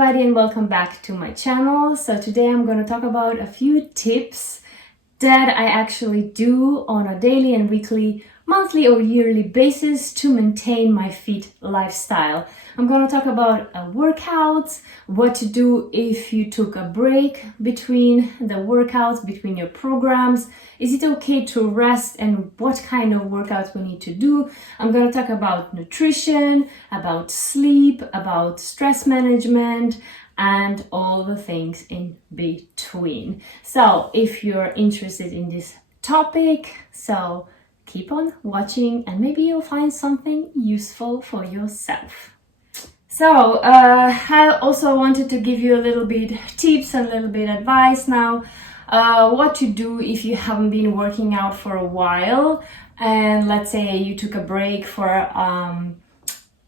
everybody and welcome back to my channel. So today I'm going to talk about a few tips that I actually do on a daily and weekly, monthly or yearly basis to maintain my fit lifestyle. I'm going to talk about workouts, what to do if you took a break between the workouts, between your programs. Is it okay to rest and what kind of workouts we need to do? I'm going to talk about nutrition, about sleep, about stress management, and all the things in between. So if you're interested in this topic, so keep on watching and maybe you'll find something useful for yourself. So I also wanted to give you a little bit tips and a little bit advice now. What to do if you haven't been working out for a while and let's say you took a break for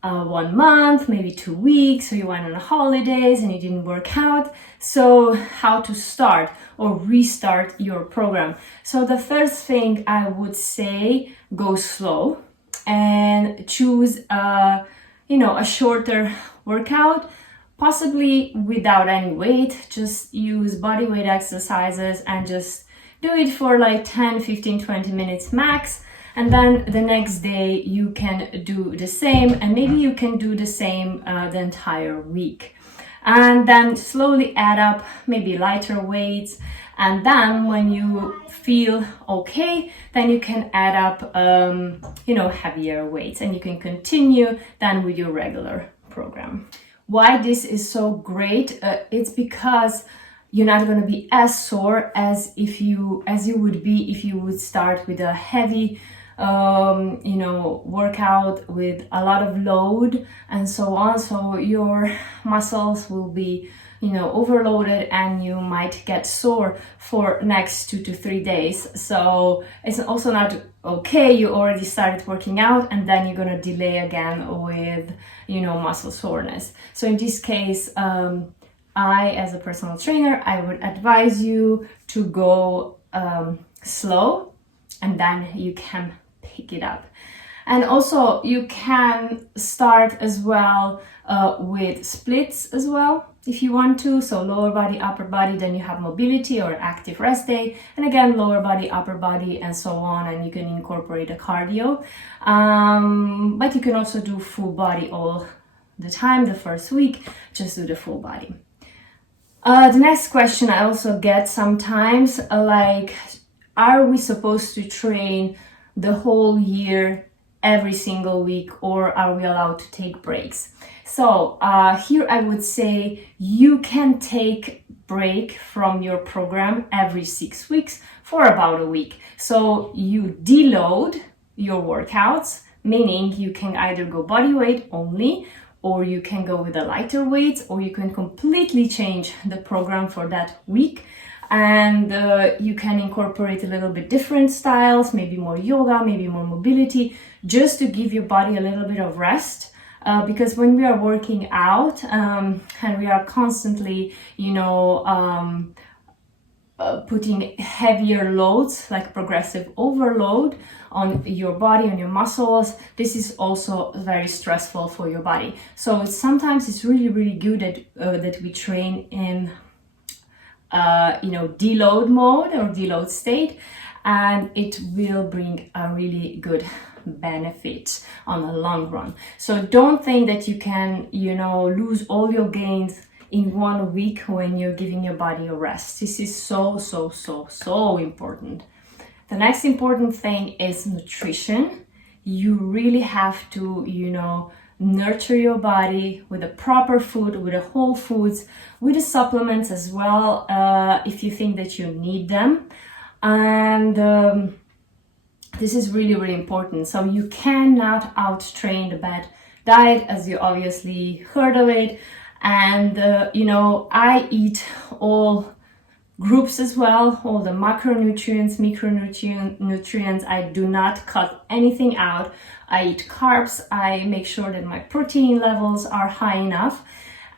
1 month, maybe 2 weeks, or you went on holidays and you didn't work out. So how to start or restart your program. So the first thing I would say, go slow and choose a shorter workout, possibly without any weight. Just use body weight exercises and just do it for like 10, 15, 20 minutes max. And then the next day you can do the same, and maybe you can do the same the entire week. And then slowly add up maybe lighter weights. And then when you feel okay, then you can add up, heavier weights, and you can continue then with your regular program. Why this is so great? It's because you're not going to be as sore as you would be if you would start with a heavy workout with a lot of load and so on. So your muscles will be overloaded and you might get sore for next 2 to 3 days. So it's also not okay. You already started working out and then you're going to delay again with muscle soreness. So in this case, I, as a personal trainer, I would advise you to go slow, and then you can pick it up. And also you can start as well with splits as well if you want to. So lower body, upper body, then you have mobility or active rest day, and again lower body, upper body, and so on, and you can incorporate a cardio. But you can also do full body all the time. The first week, just do the full body. The next question I also get sometimes, are we supposed to train the whole year every single week, or are we allowed to take breaks? So here I would say you can take break from your program every 6 weeks for about a week. So you deload your workouts, meaning you can either go body weight only, or you can go with the lighter weights, or you can completely change the program for that week. And you can incorporate a little bit different styles, maybe more yoga, maybe more mobility, just to give your body a little bit of rest. Because when we are working out and we are constantly, putting heavier loads, like progressive overload on your body, on your muscles, this is also very stressful for your body. So sometimes it's really, really good that we train in deload mode or deload state, and it will bring a really good benefit on the long run. So don't think that you can lose all your gains in 1 week when you're giving your body a rest. This is so important. The next important thing is nutrition. You really have to nurture your body with the proper food, with the whole foods, with the supplements as well, if you think that you need them. And this is really, really important. So you cannot out-train the bad diet, as you obviously heard of it. And I eat all groups as well, all the macronutrients, micronutrients. I do not cut anything out. I eat carbs. I make sure that my protein levels are high enough.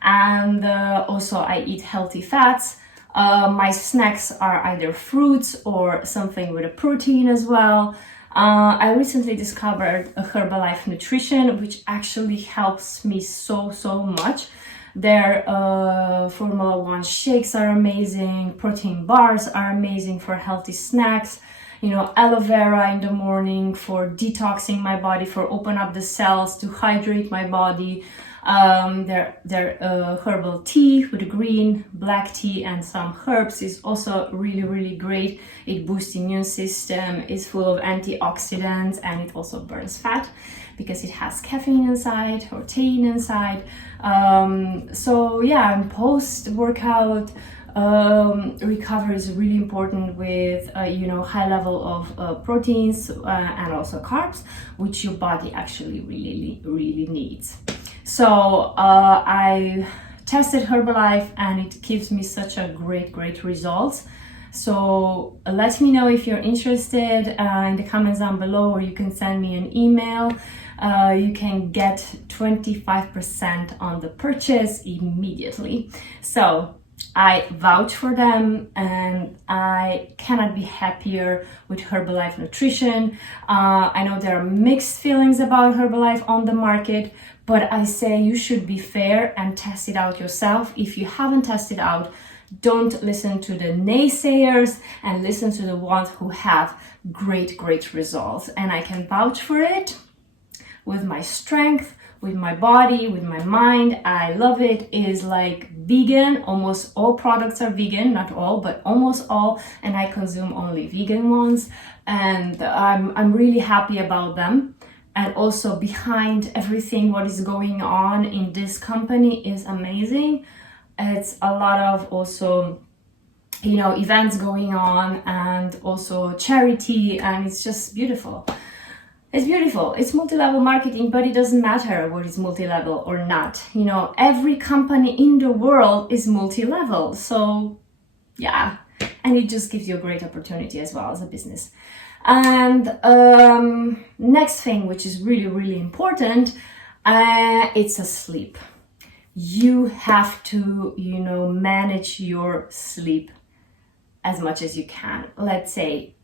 And also I eat healthy fats. My snacks are either fruits or something with a protein as well. I recently discovered a Herbalife nutrition, which actually helps me so much. Their Formula One shakes are amazing. Protein bars are amazing for healthy snacks. You know, aloe vera in the morning for detoxing my body, for open up the cells to hydrate my body. Their herbal tea with green, black tea and some herbs is also really, really great. It boosts the immune system, is full of antioxidants, and it also burns fat because it has caffeine inside or theine inside. So yeah, and post-workout recovery is really important with you know, high level of proteins and also carbs, which your body actually really needs. So I tested Herbalife and it gives me such a great results. So let me know if you're interested in the comments down below, or you can send me an email. You can get 25% on the purchase immediately. So I vouch for them and I cannot be happier with Herbalife nutrition. I know there are mixed feelings about Herbalife on the market, but I say you should be fair and test it out yourself. If you haven't tested out, don't listen to the naysayers and listen to the ones who have great results. And I can vouch for it with my strength, with my body, with my mind. I love it. It is like vegan. Almost all products are vegan, not all, but almost all. And I consume only vegan ones. And I'm really happy about them. And also behind everything what is going on in this company is amazing. It's a lot of also, you know, events going on and also charity, and it's just beautiful. It's beautiful. It's multi-level marketing, but it doesn't matter what is multi-level or not. You know, every company in the world is multi-level. So yeah, and it just gives you a great opportunity as well as a business. And next thing, which is really important, it's a sleep. You have to, you know, manage your sleep as much as you can. Let's say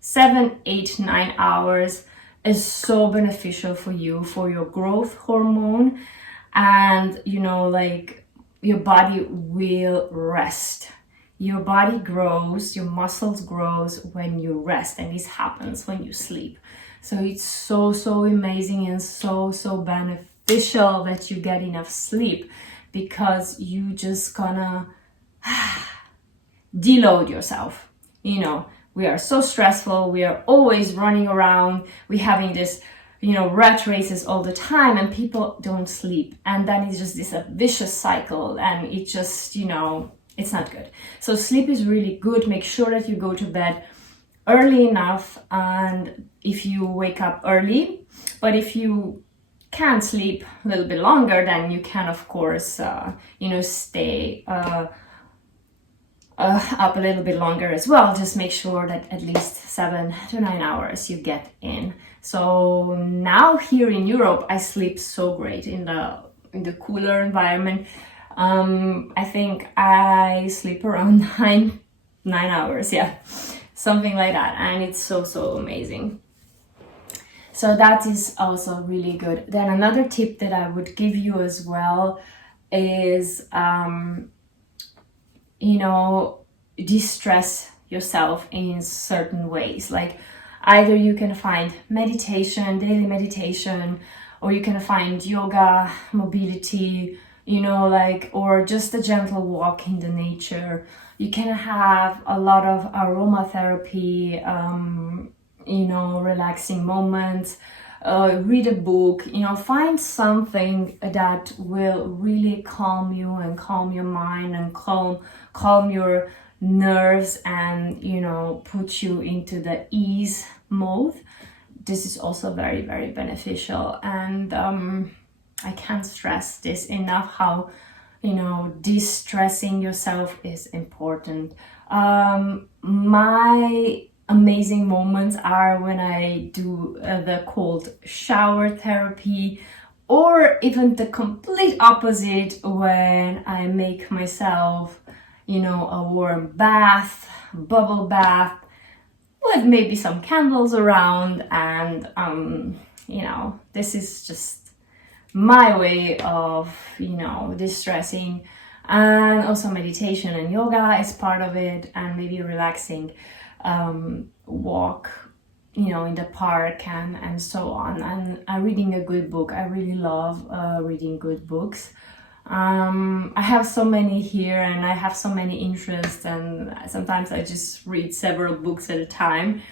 7, 8, 9 hours is so beneficial for you, for your growth hormone, and you know, like, your body will rest. Your body grows, your muscles grows when you rest, and this happens when you sleep. So it's so amazing and so beneficial that you get enough sleep, because you just gonna deload yourself. You know, we are so stressful, we are always running around, we're having this, you know, rat races all the time, and people don't sleep, and then it's just this vicious cycle, and it just, you know, it's not good. So sleep is really good. Make sure that you go to bed early enough, and if you wake up early, but if you can't sleep a little bit longer, then you can of course you know, stay up a little bit longer as well. Just make sure that at least 7 to 9 hours you get in. So now here in Europe I sleep so great in the cooler environment. I think I sleep around 9 hours, yeah, something like that, and it's so amazing. So that is also really good. Then another tip that I would give you as well is you know, de-stress yourself in certain ways. Like, either you can find meditation, daily meditation, or you can find yoga, mobility, you know, like, or just a gentle walk in the nature. You can have a lot of aromatherapy, you know, relaxing moments, read a book, you know, find something that will really calm you and calm your mind and calm your nerves, and, you know, put you into the ease mode. This is also very beneficial, and I can't stress this enough, how, you know, de-stressing yourself is important. My amazing moments are when I do the cold shower therapy, or even the complete opposite, when I make myself, you know, a warm bath, bubble bath, with maybe some candles around, and you know, this is just my way of, distressing. And also meditation and yoga is part of it, and maybe relaxing walk, in the park and so on. And reading a good book. I really love reading good books. I have so many here, and I have so many interests, and sometimes I just read several books at a time.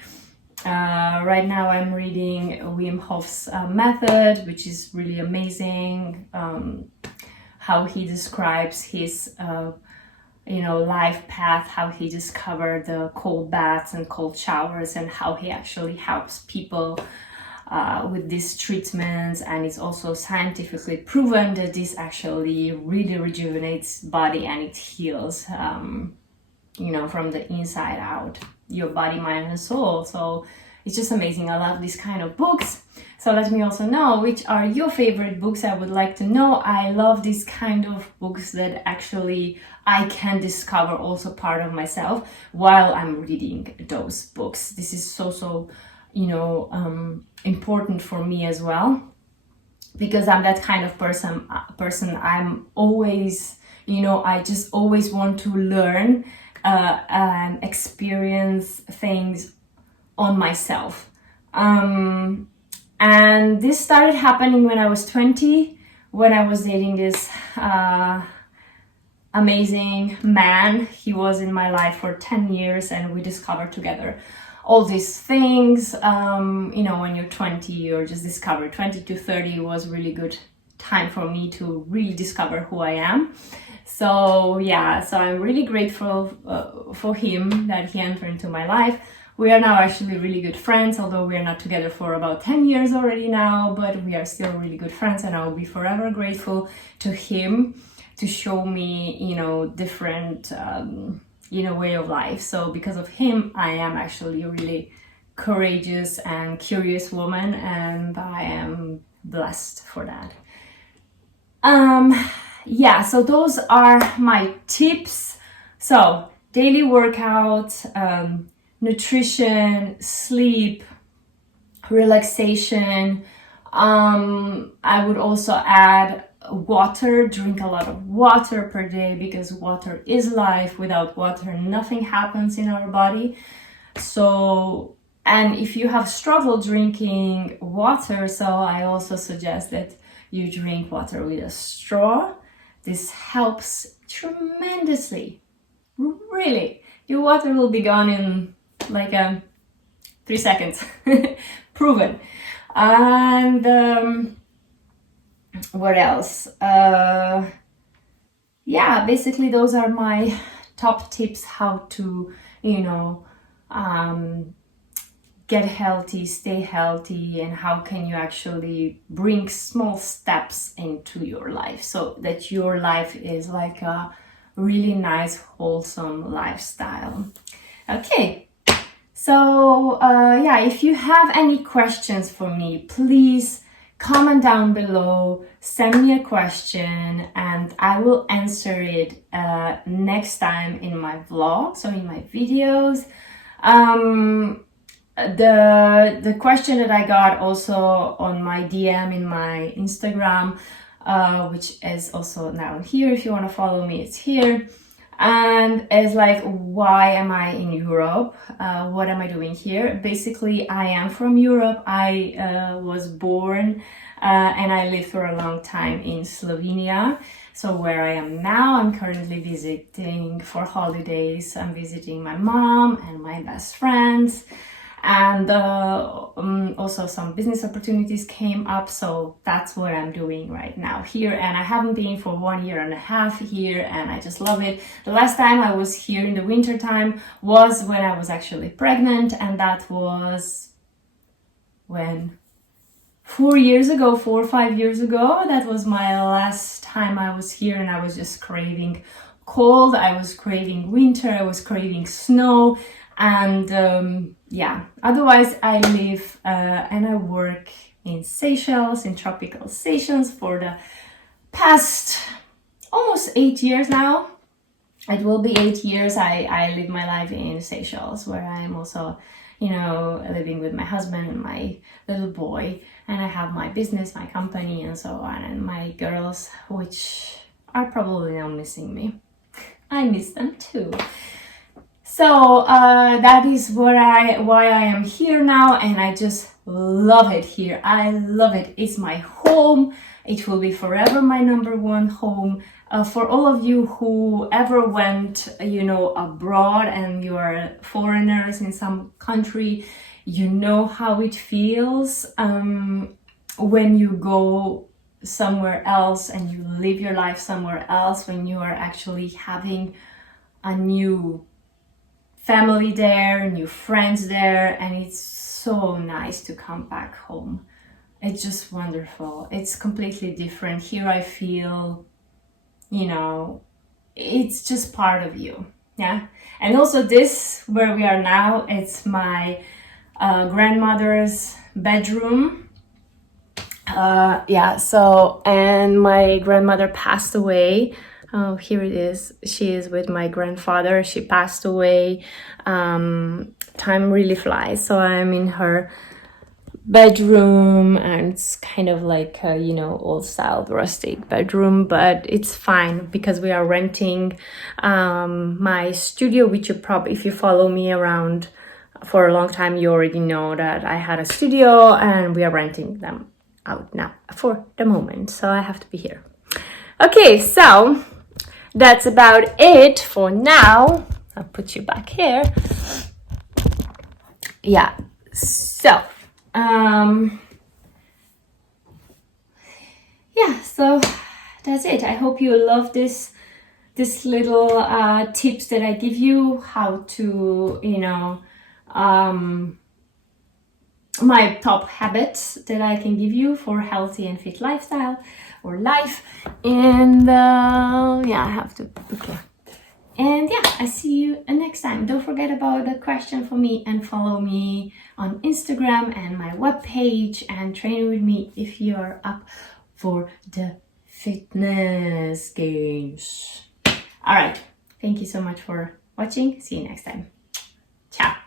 Right now I'm reading Wim Hof's method, which is really amazing. How he describes his life path, how he discovered the cold baths and cold showers, and how he actually helps people with these treatments. And it's also scientifically proven that this actually really rejuvenates body, and it heals from the inside out, your body, mind and soul. So it's just amazing. I love these kind of books. So let me also know which are your favorite books. I would like to know. I love these kind of books that actually I can discover also part of myself while I'm reading those books. This is so important for me as well, because I'm that kind of person. I'm always, I just always want to learn and experience things on myself. And this started happening when I was 20, when I was dating this amazing man. He was in my life for 10 years, and we discovered together all these things. When you're 20, you're just discover. 20 to 30 was really good time for me to really discover who I am. So I'm really grateful for him that he entered into my life. We are now actually really good friends, although we are not together for about 10 years already now, but we are still really good friends, and I will be forever grateful to him to show me, different, way of life. So because of him, I am actually a really courageous and curious woman, and I am blessed for that. So those are my tips. So daily workout, nutrition, sleep, relaxation. I would also add water. Drink a lot of water per day, because water is life. Without water, nothing happens in our body. So, and if you have struggle drinking water, so I also suggest that you drink water with a straw. This helps tremendously. Really, your water will be gone in like 3 seconds. Proven. And what else? Basically those are my top tips how to get healthy, stay healthy, and how can you actually bring small steps into your life so that your life is like a really nice, wholesome lifestyle. Okay. So, if you have any questions for me, please comment down below, send me a question, and I will answer it next time in my vlogs or in my videos. The question that I got also on my DM in my Instagram, which is also now here. If you want to follow me, it's here. And it's like, why am I in Europe? What am I doing here? Basically, I am from Europe. I was born and I lived for a long time in Slovenia. So where I am now, I'm currently visiting for holidays. I'm visiting my mom and my best friends. And also some business opportunities came up, so that's what I'm doing right now here. And I haven't been for 1.5 years here, and I just love it. The last time I was here in the winter time was when I was actually pregnant, and that was when 4 or 5 years ago. That was my last time I was here, and I was just craving cold, I was craving winter, I was craving snow. And otherwise I live and I work in Seychelles, in tropical Seychelles, for the past almost 8 years now. It will be 8 years I live my life in Seychelles, where I'm also, you know, living with my husband and my little boy, and I have my business, my company, and so on, and my girls, which are probably now missing me. I miss them too. So that is why I am here now, and I just love it here. I love it. It's my home. It will be forever my number one home. For all of you who ever went, you know, abroad and you are foreigners in some country, you know how it feels when you go somewhere else and you live your life somewhere else, when you are actually having a new family there, new friends there, and it's so nice to come back home. It's just wonderful. It's completely different. Here I feel, you know, it's just part of you. Yeah. And also this, where we are now, it's my grandmother's bedroom. Yeah, so, and my grandmother passed away. Oh, here it is. She is with my grandfather. She passed away. Time really flies. So I'm in her bedroom, and it's kind of like a, you know, old style rustic bedroom, but it's fine because we are renting my studio, which you probably, if you follow me around for a long time, you already know that I had a studio, and we are renting them out now for the moment, so I have to be here. Okay, so that's about it for now. I'll put you back here. Yeah, so yeah, so that's it. I hope you love this little tips that I give you, how to, you know, my top habits that I can give you for healthy and fit lifestyle or life. And yeah, I have to, okay. And yeah, I see you next time. Don't forget about the question for me, and follow me on Instagram and my webpage, and train with me if you're up for the fitness games. All right. Thank you so much for watching. See you next time. Ciao.